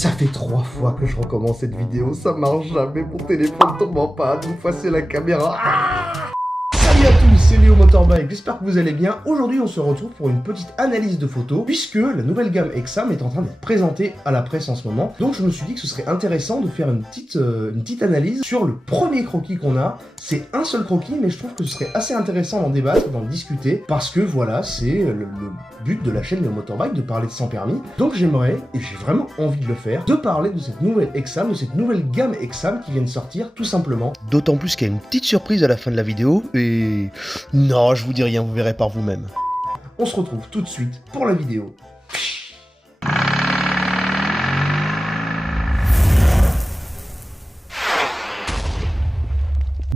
Ça fait 3 fois que je recommence cette vidéo, ça marche jamais, mon téléphone tombe en panne, une fois c'est la caméra. Salut à tous, c'est Léo Motorbike, j'espère que vous allez bien. Aujourd'hui on se retrouve pour une petite analyse de photos, puisque la nouvelle gamme Exam est en train d'être présentée à la presse en ce moment. Donc je me suis dit que ce serait intéressant de faire une petite analyse sur le premier croquis qu'on a. C'est un seul croquis, mais je trouve que ce serait assez intéressant d'en débattre, d'en discuter, parce que voilà, c'est le but de la chaîne Léo Motorbike, de parler de sans permis. Donc j'aimerais, et j'ai vraiment envie de le faire, de parler de cette nouvelle Exam, de cette nouvelle gamme Exam qui vient de sortir, tout simplement. D'autant plus qu'il y a une petite surprise à la fin de la vidéo, et... non, je vous dis rien, vous verrez par vous-même. On se retrouve tout de suite pour la vidéo.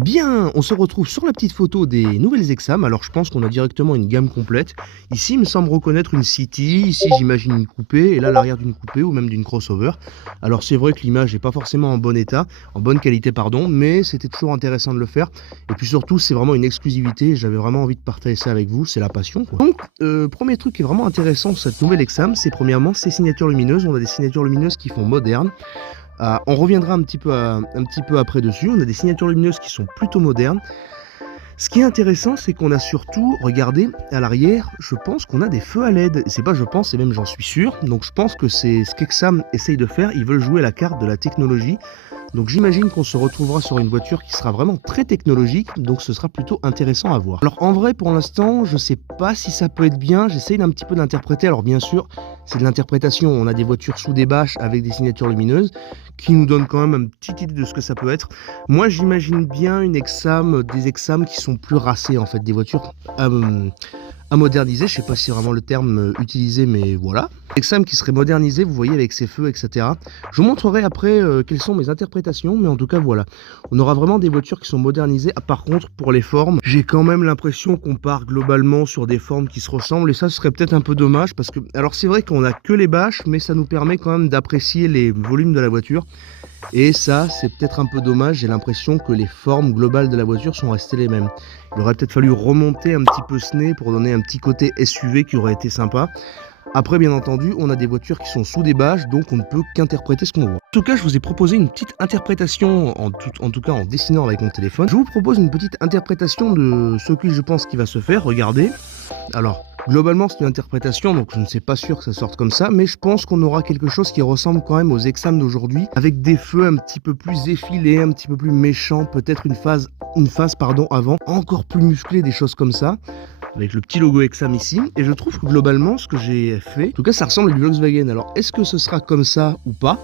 Bien, on se retrouve sur la petite photo des nouvelles Exam. Alors je pense qu'on a directement une gamme complète. Ici il me semble reconnaître une City, ici j'imagine une coupée, et là l'arrière d'une coupée ou même d'une crossover. Alors c'est vrai que l'image n'est pas forcément en bon état, en bonne qualité pardon, mais c'était toujours intéressant de le faire. Et puis surtout c'est vraiment une exclusivité, j'avais vraiment envie de partager ça avec vous, c'est la passion quoi. Donc premier truc qui est vraiment intéressant sur cette nouvelle Exam, c'est premièrement ces signatures lumineuses. On a des signatures lumineuses qui font moderne. On reviendra un petit peu après dessus. On a des signatures lumineuses qui sont plutôt modernes. Ce qui est intéressant, c'est qu'on a surtout, regardez, à l'arrière, je pense qu'on a des feux à LED. C'est pas je pense, c'est même j'en suis sûr. Donc je pense que c'est ce qu'Exam essaye de faire. Ils veulent jouer la carte de la technologie. Donc j'imagine qu'on se retrouvera sur une voiture qui sera vraiment très technologique, donc ce sera plutôt intéressant à voir. Alors en vrai pour l'instant je sais pas si ça peut être bien, j'essaye d'un petit peu d'interpréter. Alors bien sûr c'est de l'interprétation, on a des voitures sous des bâches avec des signatures lumineuses qui nous donnent quand même une petite idée de ce que ça peut être. Moi j'imagine bien une Exam, des Exam qui sont plus racées en fait, des voitures à moderniser, je sais pas si c'est vraiment le terme utilisé mais voilà. Exam qui serait modernisé, vous voyez avec ses feux etc. Je vous montrerai après quelles sont mes interprétations, mais en tout cas voilà. On aura vraiment des voitures qui sont modernisées. Par contre pour les formes, j'ai quand même l'impression qu'on part globalement sur des formes qui se ressemblent et ça ce serait peut-être un peu dommage parce que, alors c'est vrai qu'on a que les bâches mais ça nous permet quand même d'apprécier les volumes de la voiture. Et ça, c'est peut-être un peu dommage, j'ai l'impression que les formes globales de la voiture sont restées les mêmes. Il aurait peut-être fallu remonter un petit peu ce nez pour donner un petit côté SUV qui aurait été sympa. Après, bien entendu, on a des voitures qui sont sous des bâches, donc on ne peut qu'interpréter ce qu'on voit. En tout cas, je vous ai proposé une petite interprétation, en tout cas en dessinant avec mon téléphone. Je vous propose une petite interprétation de ce que je pense qui va se faire, regardez. Alors, globalement, c'est une interprétation, donc je ne suis pas sûr que ça sorte comme ça, mais je pense qu'on aura quelque chose qui ressemble quand même aux Exam d'aujourd'hui, avec des feux un petit peu plus effilés, un petit peu plus méchants, peut-être une phase avant, encore plus musclée, des choses comme ça, avec le petit logo Exam ici, et je trouve que globalement, ce que j'ai fait, en tout cas, ça ressemble à du Volkswagen. Alors, est-ce que ce sera comme ça ou pas ?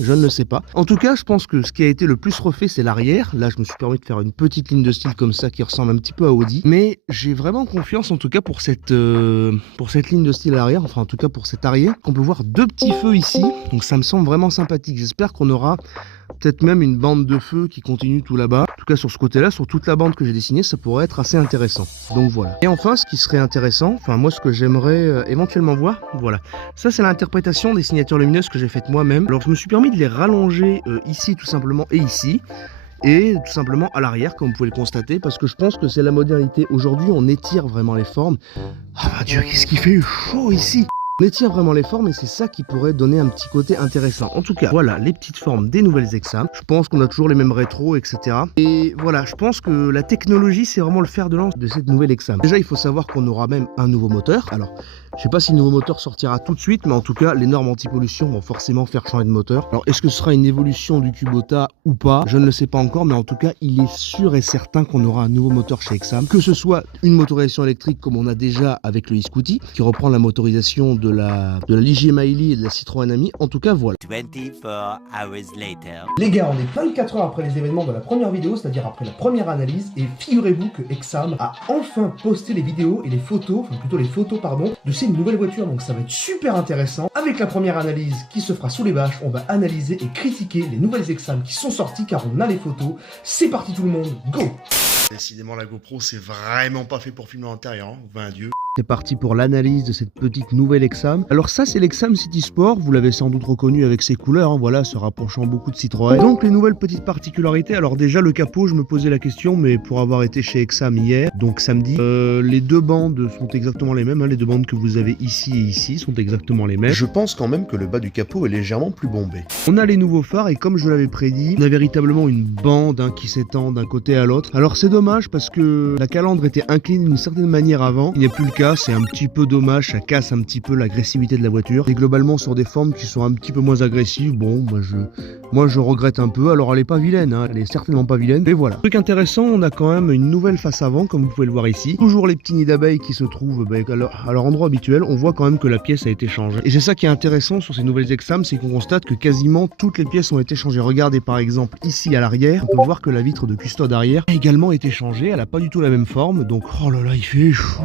Je ne le sais pas. En tout cas, je pense que ce qui a été le plus refait, c'est l'arrière. Là, je me suis permis de faire une petite ligne de style comme ça qui ressemble un petit peu à Audi. Mais j'ai vraiment confiance, en tout cas, pour cette ligne de style à l'arrière, enfin, en tout cas, pour cet arrière, qu'on peut voir deux petits feux ici. Donc, ça me semble vraiment sympathique. J'espère qu'on aura peut-être même une bande de feu qui continue tout là-bas. En tout cas, sur ce côté-là, sur toute la bande que j'ai dessinée, ça pourrait être assez intéressant. Donc, voilà. Et enfin, ce qui serait intéressant, enfin, moi, ce que j'aimerais éventuellement voir, voilà. Ça, c'est l'interprétation des signatures lumineuses que j'ai faites moi-même. Alors, je me suis permis de les rallonger ici tout simplement et ici et tout simplement à l'arrière comme vous pouvez le constater parce que je pense que c'est la modernité. Aujourd'hui on étire vraiment les formes. Ah mon Dieu, qu'est-ce qu'il fait chaud ici. On étire vraiment les formes et c'est ça qui pourrait donner un petit côté intéressant. En tout cas, voilà les petites formes des nouvelles Exam. Je pense qu'on a toujours les mêmes rétros, etc. Et voilà, je pense que la technologie, c'est vraiment le fer de lance de cette nouvelle Exam. Déjà, il faut savoir qu'on aura même un nouveau moteur. Alors, je sais pas si le nouveau moteur sortira tout de suite, mais en tout cas, les normes anti-pollution vont forcément faire changer de moteur. Alors, est-ce que ce sera une évolution du Kubota ou pas? Je ne le sais pas encore, mais en tout cas, il est sûr et certain qu'on aura un nouveau moteur chez Exam. Que ce soit une motorisation électrique comme on a déjà avec le e-Scooty, qui reprend la motorisation de la Ligier Mailly et de la Citroën Ami. En tout cas, voilà. 24 hours later. Les gars, on est 24 heures après les événements de la première vidéo, c'est-à-dire après la première analyse, et figurez-vous que Exam a enfin posté les vidéos et les photos, enfin plutôt les photos, pardon, de ces nouvelles voitures, donc ça va être super intéressant. Avec la première analyse qui se fera sous les bâches, on va analyser et critiquer les nouvelles Exam qui sont sorties, car on a les photos. C'est parti tout le monde, go! Décidément la GoPro c'est vraiment pas fait pour filmer en intérieur, hein, 20 dieu. C'est parti pour l'analyse de cette petite nouvelle Exam. Alors ça c'est l'Exam City Sport, vous l'avez sans doute reconnu avec ses couleurs, hein, voilà, se rapprochant beaucoup de Citroën. Donc les nouvelles petites particularités, alors déjà le capot, je me posais la question, mais pour avoir été chez Exam hier, donc samedi, les deux bandes sont exactement les mêmes, hein, les deux bandes que vous avez ici et ici sont exactement les mêmes. Je pense quand même que le bas du capot est légèrement plus bombé. On a les nouveaux phares et comme je l'avais prédit, on a véritablement une bande hein, qui s'étend d'un côté à l'autre. Alors c'est dommage parce que la calandre était inclinée d'une certaine manière avant, il n'est plus le cas, c'est un petit peu dommage, ça casse un petit peu l'agressivité de la voiture. Et globalement sur des formes qui sont un petit peu moins agressives, bon, moi je regrette un peu. Alors elle est pas vilaine, hein, elle est certainement pas vilaine, mais voilà. Truc intéressant, on a quand même une nouvelle face avant, comme vous pouvez le voir ici. Toujours les petits nids d'abeilles qui se trouvent à leur endroit habituel, on voit quand même que la pièce a été changée. Et c'est ça qui est intéressant sur ces nouvelles Exam, c'est qu'on constate que quasiment toutes les pièces ont été changées. Regardez par exemple ici à l'arrière, on peut voir que la vitre de custode arrière a également été changée, elle a pas du tout la même forme, donc oh là là il fait chaud.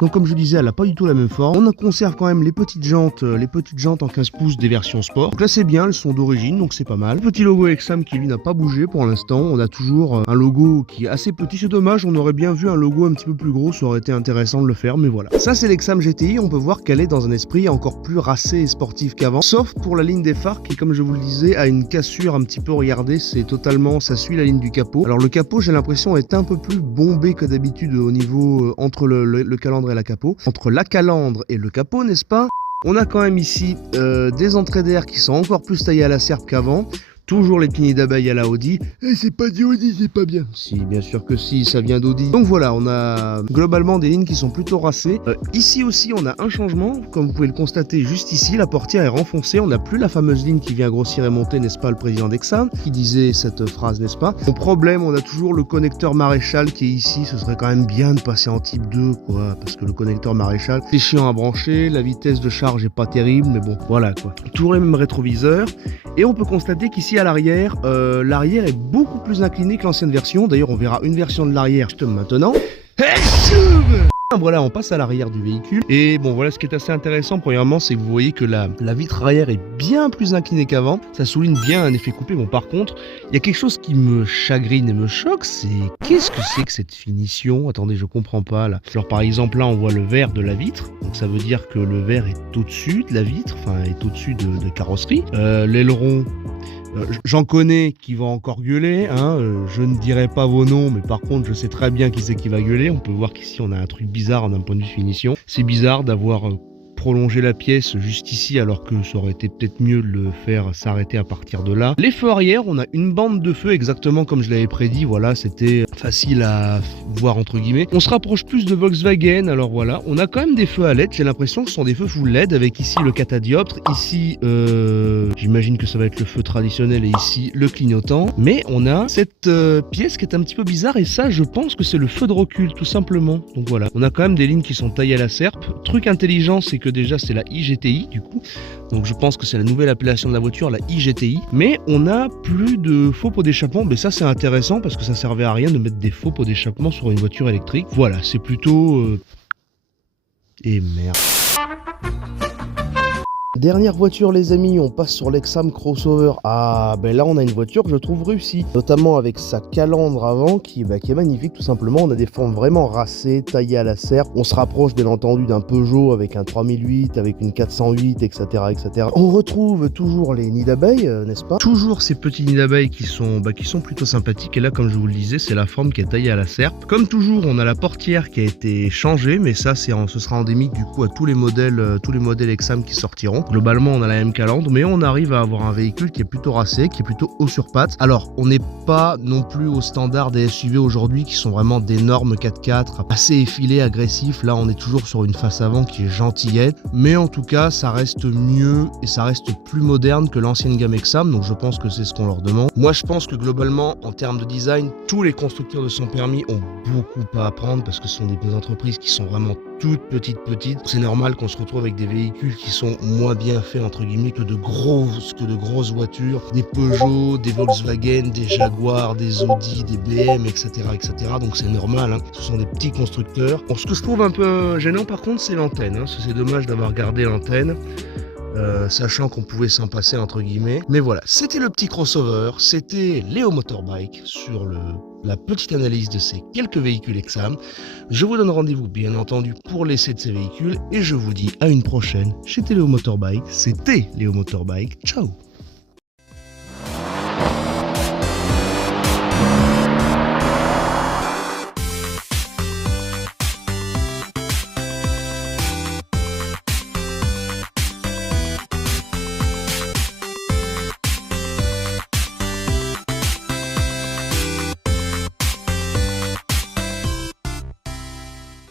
Donc comme je disais, elle n'a pas du tout la même forme. On conserve quand même les petites jantes en 15 pouces des versions sport. Donc là c'est bien, elles sont d'origine, donc c'est pas mal. Le petit logo Exam qui lui n'a pas bougé pour l'instant. On a toujours un logo qui est assez petit, c'est dommage, on aurait bien vu un logo un petit peu plus gros, ça aurait été intéressant de le faire, mais voilà. Ça c'est l'Exam GTI, on peut voir qu'elle est dans un esprit encore plus racé et sportif qu'avant. Sauf pour la ligne des phares qui, comme je vous le disais, a une cassure un petit peu, regardez, c'est totalement, ça suit la ligne du capot. Alors le capot, j'ai l'impression, est un peu plus bombé que d'habitude au niveau, entre le calandre et la capot. Entre la calandre et le capot, n'est-ce pas? On a quand même ici des entrées d'air qui sont encore plus taillées à la serpe qu'avant. Toujours les petits nids d'abeilles à la Audi. Et c'est pas du Audi, c'est pas bien. Si, bien sûr que si, ça vient d'Audi. Donc voilà, on a globalement des lignes qui sont plutôt racées. Ici aussi, on a un changement. Comme vous pouvez le constater juste ici, la portière est renfoncée. On n'a plus la fameuse ligne qui vient grossir et monter, n'est-ce pas, le président d'Exam, qui disait cette phrase, n'est-ce pas? Mon problème, on a toujours le connecteur maréchal qui est ici. Ce serait quand même bien de passer en type 2, quoi. Parce que le connecteur maréchal, c'est chiant à brancher. La vitesse de charge est pas terrible, mais bon, voilà, quoi. Toujours les mêmes rétroviseurs. Et on peut constater qu'ici, à l'arrière, l'arrière est beaucoup plus incliné que l'ancienne version. D'ailleurs, on verra une version de l'arrière juste maintenant. Voilà, on passe à l'arrière du véhicule. Et bon, voilà, ce qui est assez intéressant, premièrement, c'est que vous voyez que la vitre arrière est bien plus inclinée qu'avant. Ça souligne bien un effet coupé. Bon, par contre, il y a quelque chose qui me chagrine et me choque, c'est qu'est-ce que c'est que cette finition? Attendez, je comprends pas, là. Genre, par exemple, là, on voit le verre de la vitre. Donc, ça veut dire que le verre est au-dessus de la vitre, enfin, est au-dessus de carrosserie. L'aileron... J'en connais qui vont encore gueuler, hein. Je ne dirai pas vos noms, mais par contre je sais très bien qui c'est qui va gueuler. On peut voir qu'ici on a un truc bizarre d'un point de vue finition. C'est bizarre d'avoir prolonger la pièce juste ici alors que ça aurait été peut-être mieux de le faire s'arrêter à partir de là. Les feux arrière, on a une bande de feu exactement comme je l'avais prédit, voilà, c'était facile à voir entre guillemets. On se rapproche plus de Volkswagen, alors voilà, on a quand même des feux à LED, j'ai l'impression que ce sont des feux full LED avec ici le catadioptre, ici j'imagine que ça va être le feu traditionnel et ici le clignotant, mais on a cette pièce qui est un petit peu bizarre et ça je pense que c'est le feu de recul tout simplement. Donc voilà, on a quand même des lignes qui sont taillées à la serpe. Truc intelligent, c'est que déjà c'est la iGTI du coup, donc je pense que c'est la nouvelle appellation de la voiture, la iGTI, mais on a plus de faux pots d'échappement. Mais ça c'est intéressant parce que ça servait à rien de mettre des faux pots d'échappement sur une voiture électrique. Voilà, c'est plutôt et merde. Dernière voiture les amis, on passe sur l'Exam Crossover. Ah ben là on a une voiture que je trouve réussie, notamment avec sa calandre avant qui est magnifique tout simplement. On a des formes vraiment racées, taillées à la serpe. On se rapproche bien entendu d'un Peugeot avec un 3008, avec une 408, etc. etc. On retrouve toujours les nids d'abeilles, n'est-ce pas? Toujours ces petits nids d'abeilles qui sont plutôt sympathiques. Et là comme je vous le disais, c'est la forme qui est taillée à la serpe. Comme toujours, on a la portière qui a été changée, mais ça ce sera endémique du coup à tous les modèles Exam qui sortiront. Globalement, on a la même calandre, mais on arrive à avoir un véhicule qui est plutôt racé, qui est plutôt haut sur pattes. Alors, on n'est pas non plus au standard des SUV aujourd'hui, qui sont vraiment d'énormes 4x4, assez effilés, agressifs. Là, on est toujours sur une face avant qui est gentillette, mais en tout cas, ça reste mieux et ça reste plus moderne que l'ancienne gamme Exam, donc je pense que c'est ce qu'on leur demande. Moi, je pense que globalement, en termes de design, tous les constructeurs de son permis ont beaucoup à apprendre parce que ce sont des entreprises qui sont vraiment toutes petites. C'est normal qu'on se retrouve avec des véhicules qui sont moins bien faits entre guillemets que de grosses voitures, des Peugeot, des Volkswagen, des Jaguar, des Audi, des BM, etc. Donc c'est normal, hein. Ce sont des petits constructeurs. Bon, ce que je trouve un peu gênant par contre, c'est l'antenne, hein. C'est dommage d'avoir gardé l'antenne. sachant qu'on pouvait s'en passer entre guillemets. Mais voilà, c'était le petit crossover, c'était Léo Motorbike sur la petite analyse de ces quelques véhicules Exam. Je vous donne rendez-vous bien entendu pour l'essai de ces véhicules et je vous dis à une prochaine chez Léo Motorbike. C'était Léo Motorbike, ciao.